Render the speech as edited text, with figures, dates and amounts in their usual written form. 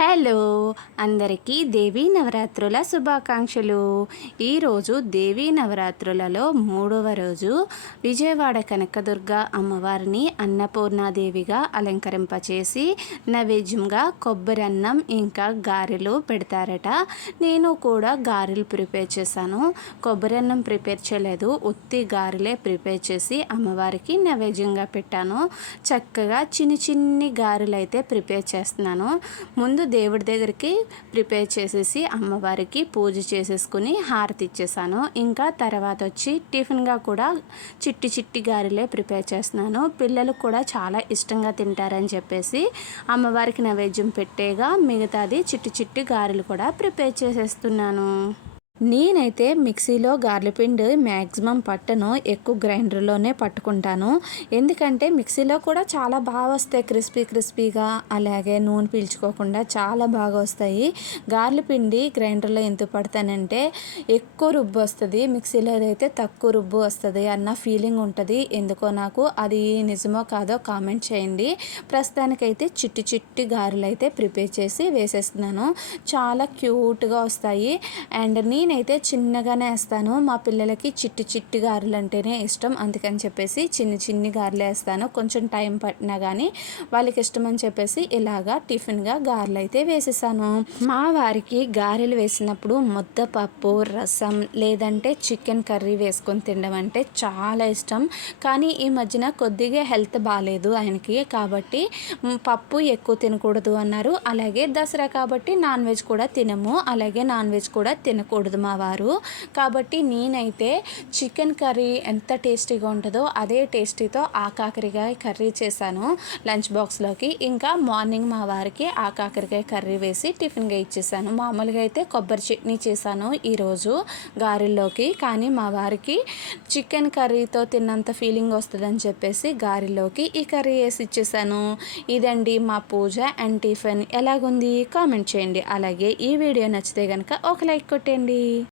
Hello అందరికీ దేవీ నవరాత్రుల శుభాకాంక్షలు. ఈరోజు దేవీ నవరాత్రులలో 3వ రోజు విజయవాడ కనకదుర్గ అమ్మవారిని అన్నపూర్ణాదేవిగా అలంకరింపచేసి నైవేద్యంగా కొబ్బరి అన్నం ఇంకా గారెలు పెడతారట. నేను కూడా గారెలు ప్రిపేర్ చేశాను. కొబ్బరి అన్నం ప్రిపేర్ చేయలేదు, ఉత్తి గారెలే ప్రిపేర్ చేసి అమ్మవారికి నైవేద్యంగా పెట్టాను. చక్కగా చిన్ని గారెలు అయితే ప్రిపేర్ చేస్తున్నాను. ముందు దేవుడి దగ్గరికి ప్రిపేర్ చేసేసి అమ్మవారికి పూజ చేసేసుకుని హారతి ఇచ్చేసాను. ఇంకా తర్వాత వచ్చి టిఫిన్గా కూడా చిట్టి గారెలే ప్రిపేర్ చేస్తున్నాను. పిల్లలు కూడా చాలా ఇష్టంగా తింటారని చెప్పేసి అమ్మవారికి నైవేద్యం పెట్టేగా మిగతాది చిట్టి గారెలు కూడా ప్రిపేర్ చేసేస్తున్నాను. నేనైతే మిక్సీలో గార్ల పిండి మ్యాక్సిమం పట్టను, ఎక్కువ గ్రైండర్లోనే పట్టుకుంటాను. ఎందుకంటే మిక్సీలో కూడా చాలా బాగా వస్తాయి, క్రిస్పీగా, అలాగే నూనె పీల్చుకోకుండా చాలా బాగా వస్తాయి. గార్ల పిండి గ్రైండర్లో ఎందుకు పడతానంటే ఎక్కువ రుబ్బు వస్తుంది, మిక్సీలో అయితే తక్కువ రుబ్బు వస్తుంది అన్న ఫీలింగ్ ఉంటుంది. ఎందుకో నాకు అది నిజమో కాదో కామెంట్ చేయండి. ప్రస్తుతానికైతే చిట్టి గారెలు అయితే ప్రిపేర్ చేసి వేసేస్తున్నాను. చాలా క్యూట్గా వస్తాయి. అండ్ నేనైతే చిన్నగానే వేస్తాను. మా పిల్లలకి చిట్టి గారెలు అంటేనే ఇష్టం, అందుకని చెప్పేసి చిన్ని గారెలు వేస్తాను. కొంచెం టైం పట్టినా కానీ వాళ్ళకి ఇష్టం అని చెప్పేసి ఇలాగా టిఫిన్గా గారెలు అయితే వేసేసాను. మా వారికి గారెలు వేసినప్పుడు ముద్దపప్పు, రసం లేదంటే చికెన్ కర్రీ వేసుకొని తినడం అంటే చాలా ఇష్టం. కానీ ఈ మధ్యన కొద్దిగా హెల్త్ బాగాలేదు ఆయనకి, కాబట్టి పప్పు ఎక్కువ తినకూడదు అన్నారు. అలాగే దసరా కాబట్టి నాన్ వెజ్ కూడా తినము, అలాగే నాన్ వెజ్ కూడా తినకూడదు మా వారు. కాబట్టి నేనైతే చికెన్ కర్రీ ఎంత టేస్టీగా ఉంటుందో అదే టేస్టీతో ఆకాకరకాయ కర్రీ చేశాను లంచ్ బాక్స్లోకి. ఇంకా మార్నింగ్ మా వారికి ఆకాకరకాయ కర్రీ వేసి టిఫిన్గా ఇచ్చేసాను. మామూలుగా అయితే కొబ్బరి చట్నీ చేశాను ఈరోజు గారెల్లోకి, కానీ మా వారికి చికెన్ కర్రీతో తిన్నంత ఫీలింగ్ వస్తుందని చెప్పేసి గారెల్లోకి ఈ కర్రీ వేసి ఇచ్చేసాను. ఇదండి మా పూజ అండ్ టిఫిన్. ఎలాగుంది కామెంట్ చేయండి. అలాగే ఈ వీడియో నచ్చితే కనుక ఒక లైక్ కొట్టండి.